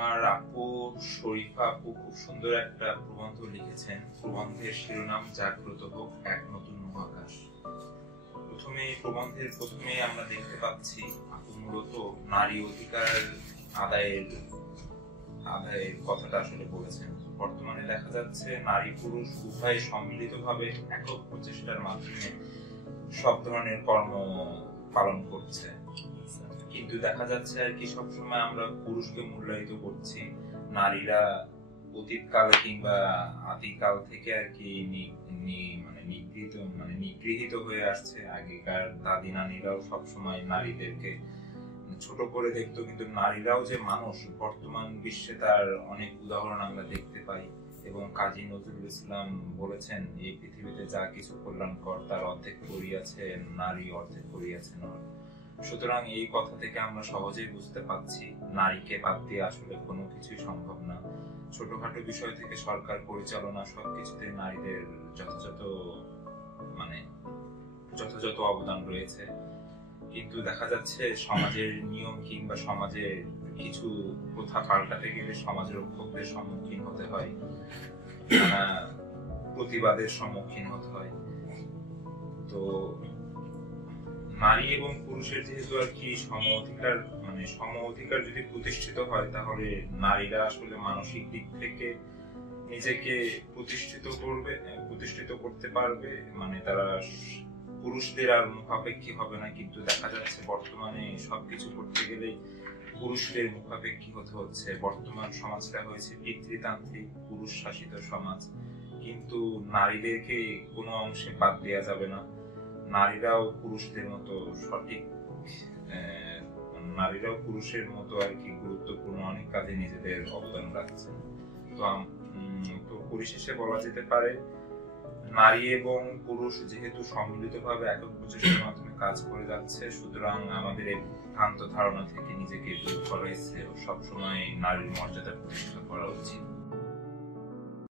আমার আপু শরীফা আপু খুব সুন্দর একটা প্রবন্ধ লিখেছেন। প্রবন্ধের শিরোনাম জাগ্রত হোক এক নতুন মহাকাশ। প্রবন্ধের প্রথমে আমরা দেখতে পাচ্ছি আপু মূলত নারী অধিকার আদায়ের কথাটা আসলে বলেছেন। বর্তমানে দেখা যাচ্ছে নারী পুরুষ উভয় সম্মিলিতভাবে একক প্রচেষ্টার মাধ্যমে সব ধরনের কর্ম পালন করছে, কিন্তু দেখা যাচ্ছে আর কি সবসময় আমরা পুরুষকে মূল্যায়িত করছি। নারীরা অতীতকালে কিংবা আদিকাল থেকে আর কি নিগৃহীত হয়ে আসছে। আগেকার দাদি নানীরাও সবসময় নারীদেরকে ছোট করে দেখতো, কিন্তু নারীরাও যে মানুষ বর্তমান বিশ্বে তার অনেক উদাহরণ আমরা দেখতে পাই। এবং কাজী নজরুল ইসলাম বলেছেন, এই পৃথিবীতে যা কিছু কল্যাণকর তার অর্ধেক করিয়াছে নারী, অর্ধেক করিয়াছে নর। সুতরাং এই কথা থেকে আমরা সহজেই বুঝতে পারছি নারীকে বাদ দিয়ে আসলে কোনো কিছুই সম্ভব না। ছোটখাটো বিষয় থেকে সরকার পরিচালনা সবকিছুতে নারীদের যথাযথ অবদান রয়েছে। কিন্তু দেখা যাচ্ছে সমাজের নিয়ম কিংবা সমাজের কিছু প্রথা পাল্টাতে গেলে সমাজের রক্ষকদের সম্মুখীন হতে হয়, প্রতিবাদের সম্মুখীন হতে হয়। তো নারী এবং পুরুষের যেহেতু আর কি সম অধিকার যদি প্রতিষ্ঠিত হয়, তাহলে নারীরা আসলে মানসিক দিক থেকে নিজেকে প্রতিষ্ঠিত করতে পারবে। তারা পুরুষদের আর মুখাপেক্ষী হবে না। কিন্তু দেখা যাচ্ছে বর্তমানে সবকিছু করতে গেলে পুরুষদের মুখাপেক্ষী হতে হচ্ছে। বর্তমান সমাজটা হয়েছে পিতৃতান্ত্রিক পুরুষ শাসিত সমাজ, কিন্তু নারীদেরকে কোনো অংশে বাদ দেওয়া যাবে না। নারীরাও পুরুষের মতো আর কি গুরুত্বপূর্ণ অনেক কাজে নিজেদের অবদান রাখছে। তো পরিশেষে বলা যেতে পারে, নারী এবং পুরুষ যেহেতু সম্মিলিতভাবে একক প্রচেষ্টার মাধ্যমে কাজ করে যাচ্ছে, সুতরাং আমাদের এই ভ্রান্ত ধারণা থেকে নিজেকে দূর করা হয়েছে ও সবসময় নারীর মর্যাদা প্রতিষ্ঠা করা উচিত।